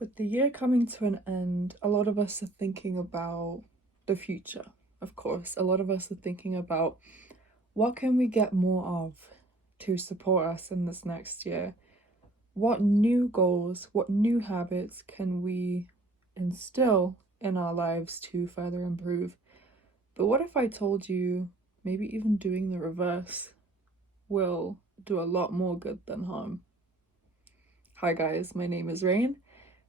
With the year coming to an end, a lot of us are thinking about the future, of course. A lot of us are thinking about what can we get more of to support us in this next year? What new goals, what new habits can we instill in our lives to further improve? But what if I told you maybe even doing the reverse will do a lot more good than harm? Hi guys, my name is Rain,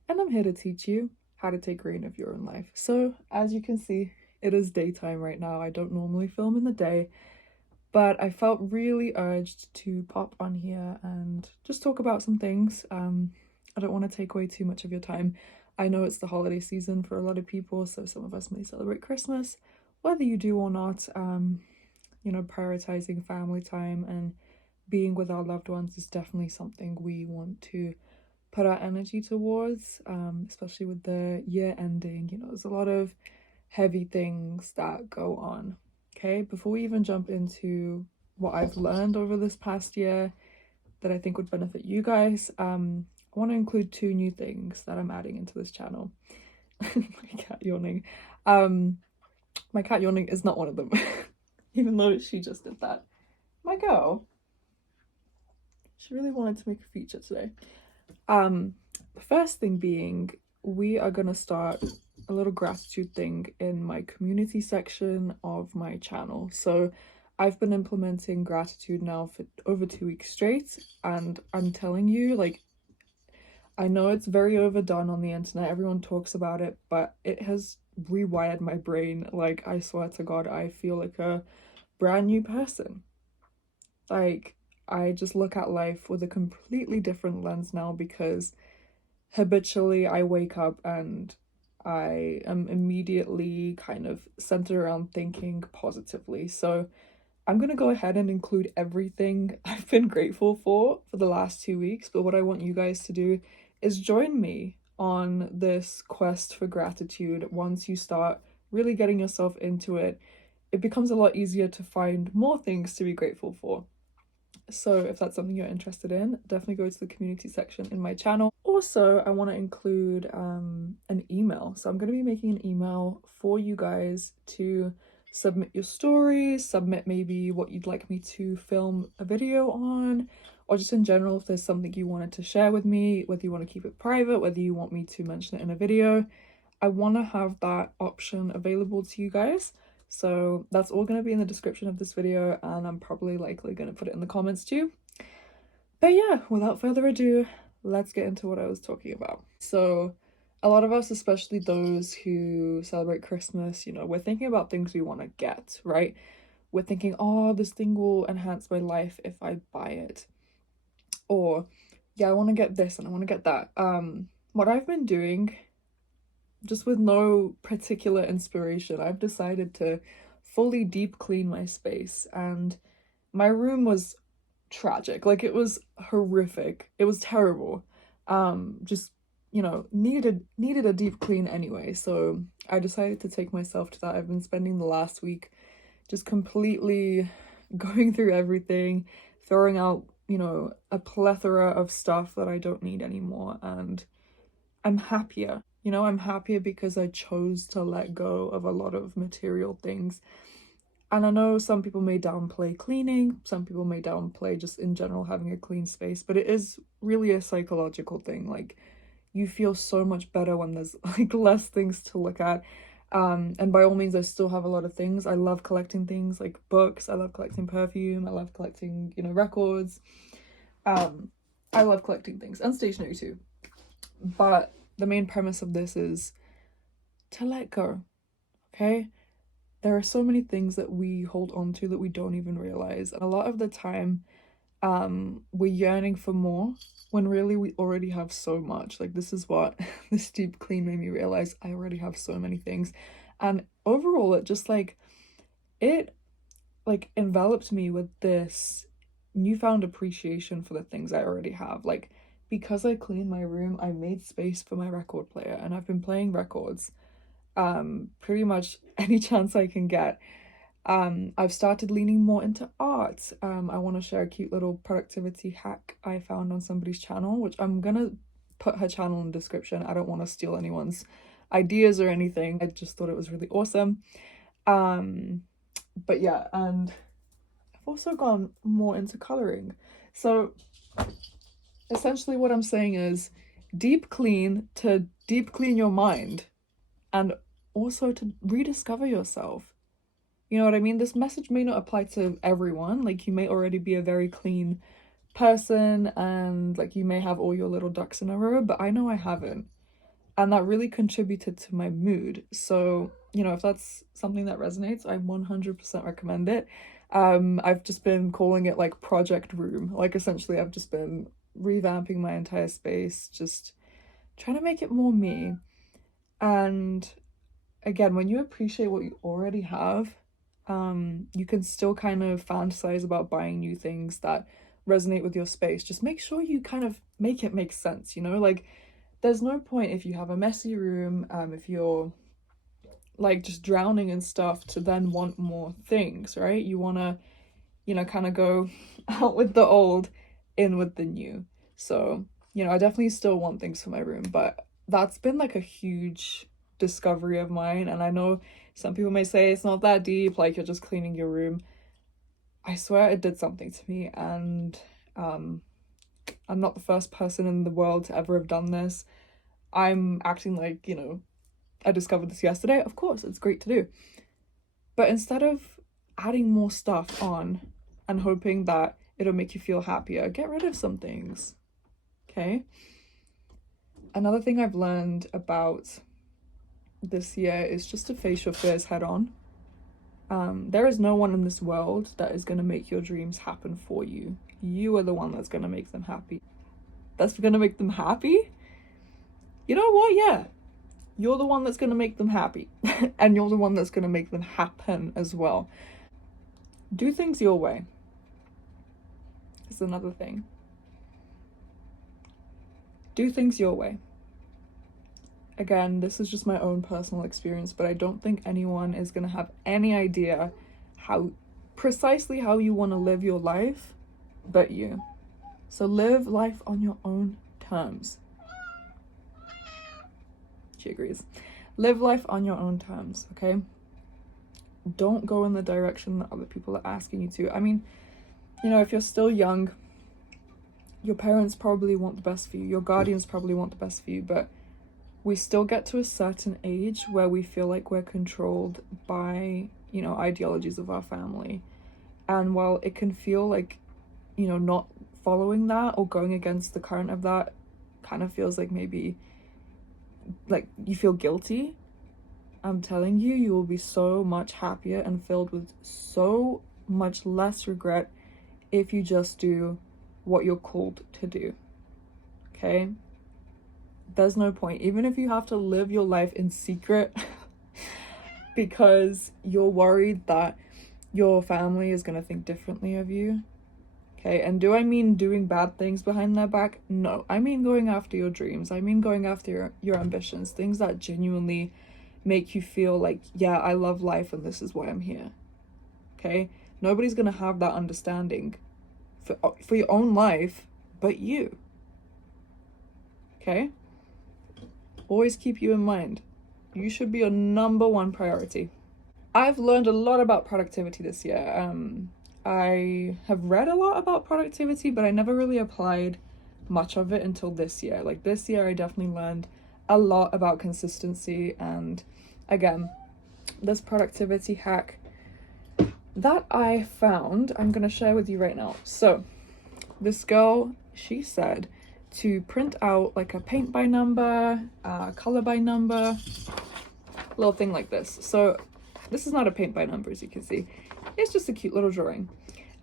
and I'm here to teach you how to take reign of your own life. So, as you can see, it is daytime right now. I don't normally film in the day, but I felt really urged to pop on here and just talk about some things. I don't want to take away too much of your time. I know it's the holiday season for a lot of people, so some of us may celebrate Christmas, whether you do or not. Prioritizing family time and being with our loved ones is definitely something we want to put our energy towards, especially with the year ending. There's a lot of heavy things that go on. Okay, before we even jump into what I've learned over this past year that I think would benefit you guys, I want to include two new things that I'm adding into this channel. My cat yawning. My cat yawning is not one of them, even though she just did that. My girl, she really wanted to make a feature today. The first thing being, we are gonna start a little gratitude thing in my community section of my channel. So I've been implementing gratitude now for over 2 weeks straight, and I'm telling you, like, I know it's very overdone on the internet, everyone talks about it, but it has rewired my brain. Like, I swear to God, I feel like a brand new person. Like, I just look at life with a completely different lens now because habitually I wake up and I am immediately kind of centered around thinking positively. So I'm going to go ahead and include everything I've been grateful for the last 2 weeks. But what I want you guys to do is join me on this quest for gratitude. Once you start really getting yourself into it, it becomes a lot easier to find more things to be grateful for. So if that's something you're interested in, definitely go to the community section in my channel. Also, I want to include an email. So I'm going to be making an email for you guys to submit your stories, submit maybe what you'd like me to film a video on, or just in general if there's something you wanted to share with me, whether you want to keep it private, whether you want me to mention it in a video. I want to have that option available to you guys. So that's all going to be in the description of this video, and I'm probably likely going to put it in the comments too. But yeah, without further ado, let's get into what I was talking about. So a lot of us, especially those who celebrate Christmas, we're thinking about things we want to get, right? We're thinking, oh, this thing will enhance my life if I buy it. Or, yeah, I want to get this and I want to get that. What I've been doing, just with no particular inspiration, I've decided to fully deep clean my space, and my room was tragic. Like, it was horrific. It was terrible. Just, needed a deep clean anyway. So I decided to take myself to that. I've been spending the last week just completely going through everything, throwing out, a plethora of stuff that I don't need anymore, and I'm happier. I'm happier because I chose to let go of a lot of material things. And I know some people may downplay cleaning, some people may downplay just in general having a clean space, but it is really a psychological thing. Like, you feel so much better when there's like less things to look at. And by all means, I still have a lot of things. I love collecting things like books, I love collecting perfume, I love collecting, records. I love collecting things and stationery too. But the main premise of this is to let go, okay? There are so many things that we hold on to that we don't even realize. A lot of the time, we're yearning for more when really we already have so much. Like, this is what this deep clean made me realize. I already have so many things. And overall, it enveloped me with this newfound appreciation for the things I already have. Like, because I cleaned my room, I made space for my record player, and I've been playing records pretty much any chance I can get. I've started leaning more into art. I want to share a cute little productivity hack I found on somebody's channel, which I'm gonna put her channel in the description. I don't want to steal anyone's ideas or anything. I just thought it was really awesome. But yeah, and I've also gone more into coloring. So essentially what I'm saying is deep clean to deep clean your mind, and also to rediscover yourself. You know what I mean? This message may not apply to everyone. Like, you may already be a very clean person and like you may have all your little ducks in a row, but I know I haven't. And that really contributed to my mood. So, you know, if that's something that resonates, I 100% recommend it. I've just been calling it like Project Room. Like, essentially, I've just been revamping my entire space, just trying to make it more me. And again, when you appreciate what you already have, you can still kind of fantasize about buying new things that resonate with your space. Just make sure you kind of make it make sense, you know? Like, there's no point if you have a messy room, if you're like just drowning in stuff, to then want more things, right? You want to, you know, kind of go out with the old, in with the new. So, you know, I definitely still want things for my room, but that's been like a huge discovery of mine. And I know some people may say it's not that deep, like you're just cleaning your room. I swear it did something to me, and I'm not the first person in the world to ever have done this. I'm acting like, you know, I discovered this yesterday. Of course, it's great to do. But instead of adding more stuff on and hoping that it'll make you feel happier, get rid of some things, okay? Another thing I've learned about this year is just to face your fears head on. There is no one in this world that is going to make your dreams happen for you. You are the one that's going to make them happy. That's going to make them happy? You know what? Yeah. You're the one that's going to make them happy. And you're the one that's going to make them happen as well. Do things your way. Is another thing. Do things your way. Again, this is just my own personal experience, but I don't think anyone is going to have any idea precisely how you want to live your life but you. So live life on your own terms. She agrees. Live life on your own terms, okay? Don't go in the direction that other people are asking you to. I mean, you know, if you're still young, your parents probably want the best for you. Your guardians probably want the best for you, but we still get to a certain age where we feel like we're controlled by, you know, ideologies of our family. And while it can feel like, you know, not following that or going against the current of that kind of feels like maybe like you feel guilty, I'm telling you, you will be so much happier and filled with so much less regret if you just do what you're called to do, okay? There's no point, even if you have to live your life in secret because you're worried that your family is going to think differently of you, okay? And do I mean doing bad things behind their back? No, I mean going after your dreams. I mean going after your ambitions, things that genuinely make you feel like, yeah, I love life and this is why I'm here, okay? Nobody's going to have that understanding for your own life but you, okay? Always keep you in mind. You should be your number one priority. I've learned a lot about productivity this year. I have read a lot about productivity, but I never really applied much of it until this year. Like, this year I definitely learned a lot about consistency. And again, this productivity hack that I found, I'm gonna share with you right now. So this girl, she said to print out like a paint by number, color by number, little thing like this. So this is not a paint by number, as you can see. It's just a cute little drawing.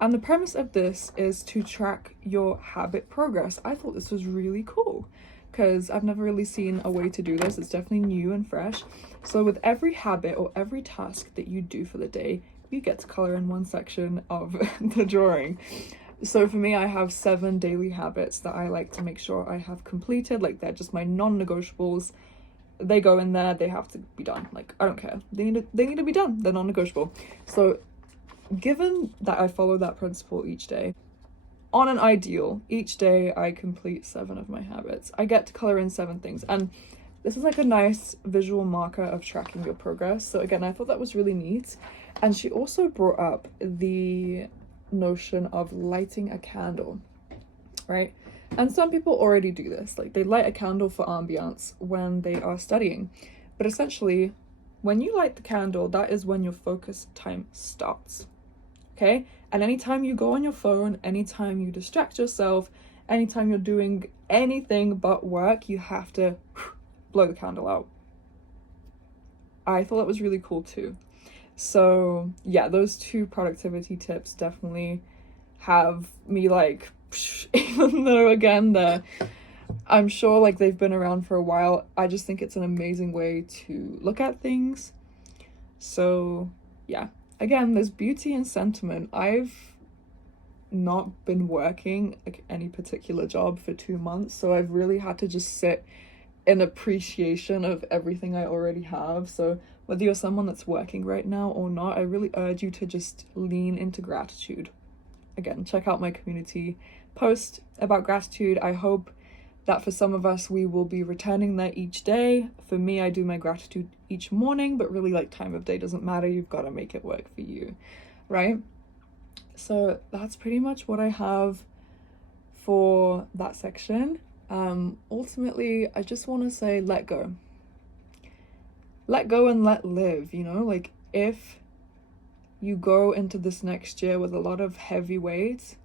And the premise of this is to track your habit progress. I thought this was really cool because I've never really seen a way to do this. It's definitely new and fresh. So with every habit or every task that you do for the day, you get to color in one section of the drawing. So for me, I have 7 daily habits that I like to make sure I have completed. Like, they're just my non-negotiables. They go in there, they have to be done. Like, I don't care. They need to be done. They're non-negotiable. So given that I follow that principle each day, on an ideal, each day I complete 7 of my habits. I get to color in 7 things, and this is like a nice visual marker of tracking your progress. So again, I thought that was really neat. And she also brought up the notion of lighting a candle, right? And some people already do this, like they light a candle for ambiance when they are studying. But essentially, when you light the candle, that is when your focus time starts, okay? And anytime you go on your phone, anytime you distract yourself, anytime you're doing anything but work, you have to blow the candle out. I thought that was really cool too. So yeah, those 2 productivity tips definitely have me like, even though again I'm sure like they've been around for a while, I just think it's an amazing way to look at things. So yeah, again, there's beauty in sentiment. I've not been working like any particular job for 2 months, so I've really had to just sit in appreciation of everything I already have. So whether you're someone that's working right now or not, I really urge you to just lean into gratitude. Again, check out my community post about gratitude. I hope that for some of us, we will be returning that each day. For me, I do my gratitude each morning, but really like time of day doesn't matter. You've got to make it work for you, right? So that's pretty much what I have for that section. Ultimately, I just want to say, let go. Let go and let live, you know? Like, if you go into this next year with a lot of heavy weight,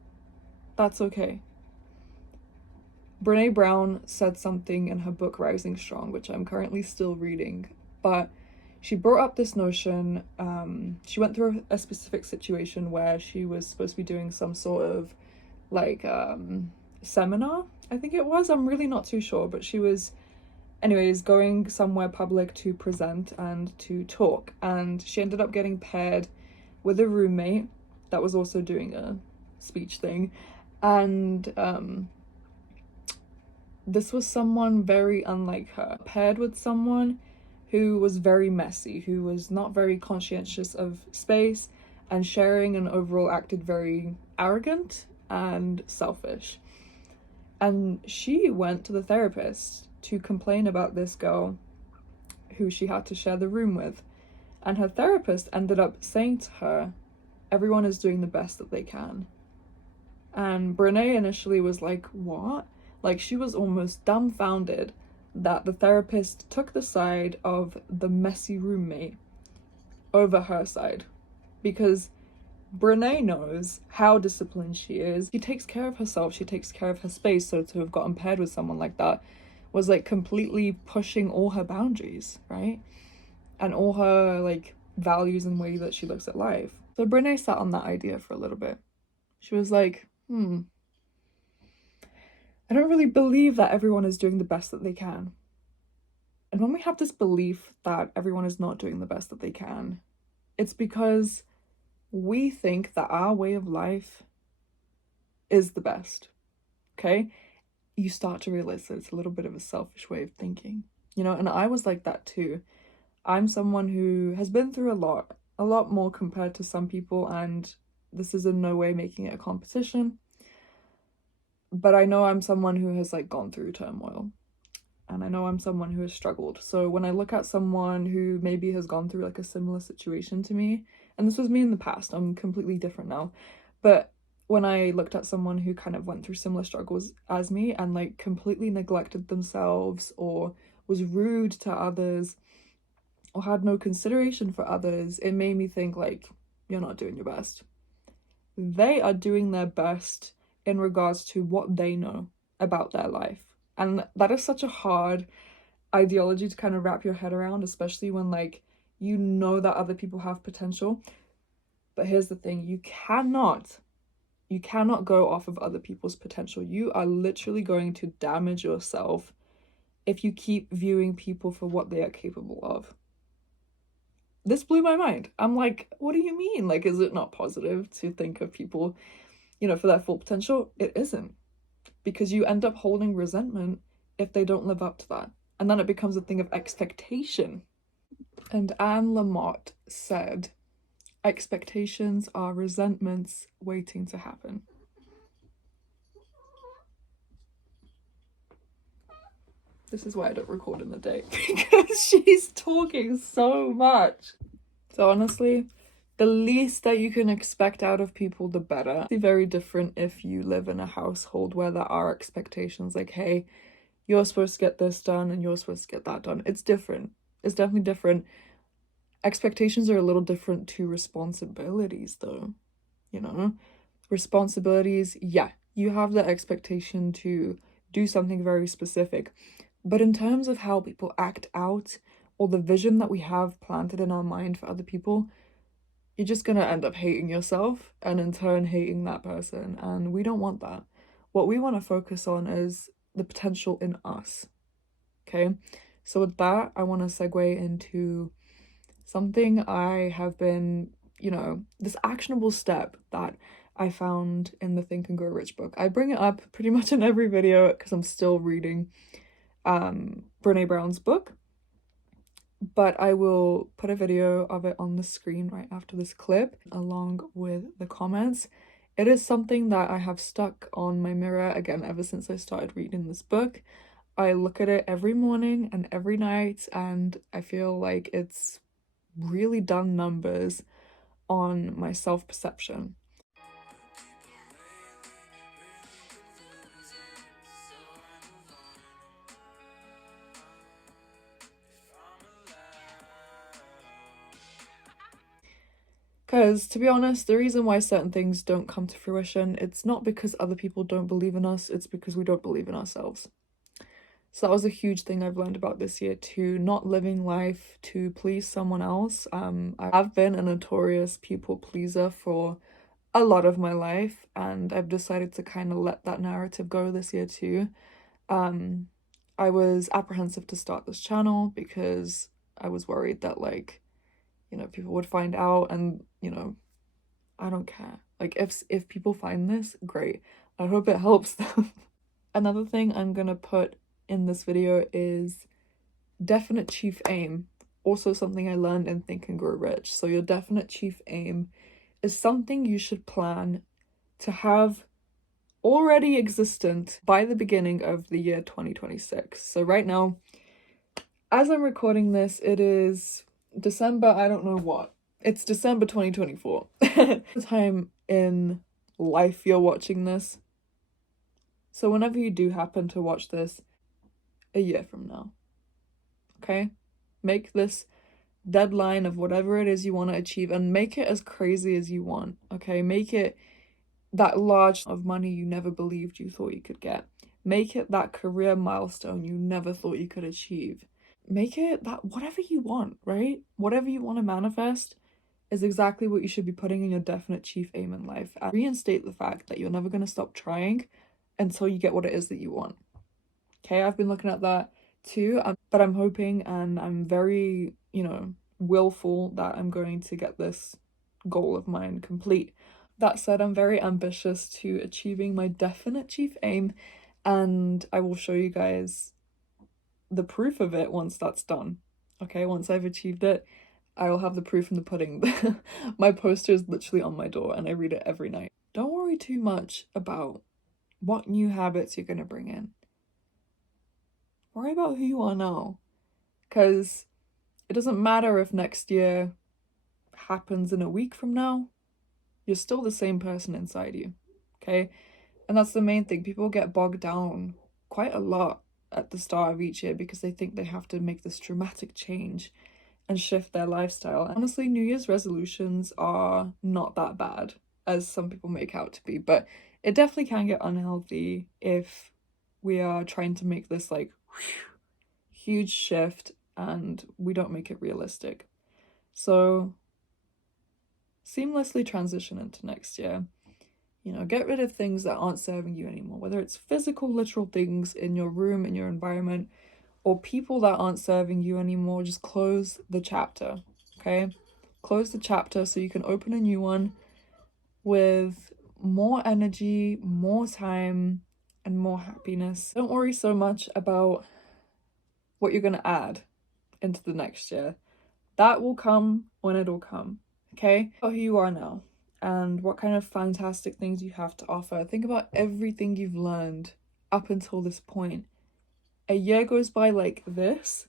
that's okay. Brene Brown said something in her book Rising Strong, which I'm currently still reading, but she brought up this notion. She went through a specific situation where she was supposed to be doing some sort of like seminar, I think it was. I'm really not too sure, but she was anyways going somewhere public to present and to talk, and she ended up getting paired with a roommate that was also doing a speech thing. And this was someone very unlike her, paired with someone who was very messy, who was not very conscientious of space and sharing, and overall acted very arrogant and selfish. And she went to the therapist to complain about this girl who she had to share the room with. And her therapist ended up saying to her, everyone is doing the best that they can. And Brene initially was like, what? Like, she was almost dumbfounded that the therapist took the side of the messy roommate over her side, because Brene knows how disciplined she is. She takes care of herself, she takes care of her space, so to have gotten paired with someone like that was like completely pushing all her boundaries, right? And all her like values and way that she looks at life. So Brene sat on that idea for a little bit. She was like, I don't really believe that everyone is doing the best that they can. And when we have this belief that everyone is not doing the best that they can, it's because we think that our way of life is the best, okay? You start to realize that it's a little bit of a selfish way of thinking, you know? And I was like that too. I'm someone who has been through a lot more compared to some people, and this is in no way making it a competition. But I know I'm someone who has like gone through turmoil, and I know I'm someone who has struggled. So when I look at someone who maybe has gone through like a similar situation to me, and this was me in the past, I'm completely different now, but when I looked at someone who kind of went through similar struggles as me and like completely neglected themselves or was rude to others or had no consideration for others, it made me think like, you're not doing your best. They are doing their best in regards to what they know about their life. And that is such a hard ideology to kind of wrap your head around, especially when like you know that other people have potential. But here's the thing, you cannot go off of other people's potential. You are literally going to damage yourself if you keep viewing people for what they are capable of. This blew my mind. I'm like, what do you mean? Like, is it not positive to think of people, you know, for their full potential? It isn't, because you end up holding resentment if they don't live up to that. And then it becomes a thing of expectation. And Anne Lamott said, expectations are resentments waiting to happen. This is why I don't record in the day, because she's talking so much. So honestly, the least that you can expect out of people, the better. It's very different if you live in a household where there are expectations like, hey, you're supposed to get this done and you're supposed to get that done. It's different. It's definitely different. Expectations are a little different to responsibilities though, you know? Responsibilities, yeah, you have the expectation to do something very specific. But in terms of how people act out or the vision that we have planted in our mind for other people, you're just gonna end up hating yourself and in turn hating that person. And we don't want that. What we want to focus on is the potential in us. Okay? So with that, I want to segue into something I have been, this actionable step that I found in the Think and Grow Rich book. I bring it up pretty much in every video because I'm still reading Brene Brown's book. But I will put a video of it on the screen right after this clip, along with the comments. It is something that I have stuck on my mirror, again, ever since I started reading this book. I look at it every morning and every night, and I feel like it's really done numbers on my self-perception. Because, to be honest, the reason why certain things don't come to fruition, it's not because other people don't believe in us, it's because we don't believe in ourselves. So that was a huge thing I've learned about this year too, not living life to please someone else. I have been a notorious people pleaser for a lot of my life, and I've decided to kind of let that narrative go this year too. I was apprehensive to start this channel because I was worried that people would find out, and I don't care. Like if people find this, great. I hope it helps them. Another thing I'm gonna put in this video is definite chief aim. Also something I learned in Think and Grow Rich. So your definite chief aim is something you should plan to have already existent by the beginning of the year 2026. So right now, as I'm recording this, it is December, I don't know what. It's December 2024. The time in life you're watching this. So whenever you do happen to watch this, a year from now, okay? Make this deadline of whatever it is you want to achieve and make it as crazy as you want, okay? Make it that large of money you never believed you thought you could get. Make it that career milestone you never thought you could achieve. Make it that whatever you want, right? Whatever you want to manifest is exactly what you should be putting in your definite chief aim in life. And reinstate the fact that you're never going to stop trying until you get what it is that you want. Okay, I've been looking at that too, but I'm hoping and I'm very, willful that I'm going to get this goal of mine complete. That said, I'm very ambitious to achieving my definite chief aim, and I will show you guys the proof of it once that's done. Okay, once I've achieved it, I will have the proof in the pudding. My poster is literally on my door and I read it every night. Don't worry too much about what new habits you're going to bring in. Worry about who you are now, because it doesn't matter if next year happens in a week from now, you're still the same person inside you, okay? And that's the main thing. People get bogged down quite a lot at the start of each year because they think they have to make this dramatic change and shift their lifestyle. Honestly, New Year's resolutions are not that bad as some people make out to be, but it definitely can get unhealthy if we are trying to make this huge shift and we don't make it realistic. So seamlessly transition into next year. Get rid of things that aren't serving you anymore, whether it's physical, literal things in your room, in your environment, or people that aren't serving you anymore. Just close the chapter, okay? Close the chapter so you can open a new one with more energy, more time, and more happiness. Don't worry so much about what you're going to add into the next year. That will come when it'll come, okay? About who you are now and what kind of fantastic things you have to offer. Think about everything you've learned up until this point a year goes by like this,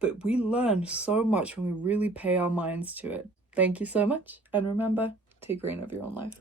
but we learn so much when we really pay our minds to it. Thank you so much, and remember, take reign of your own life.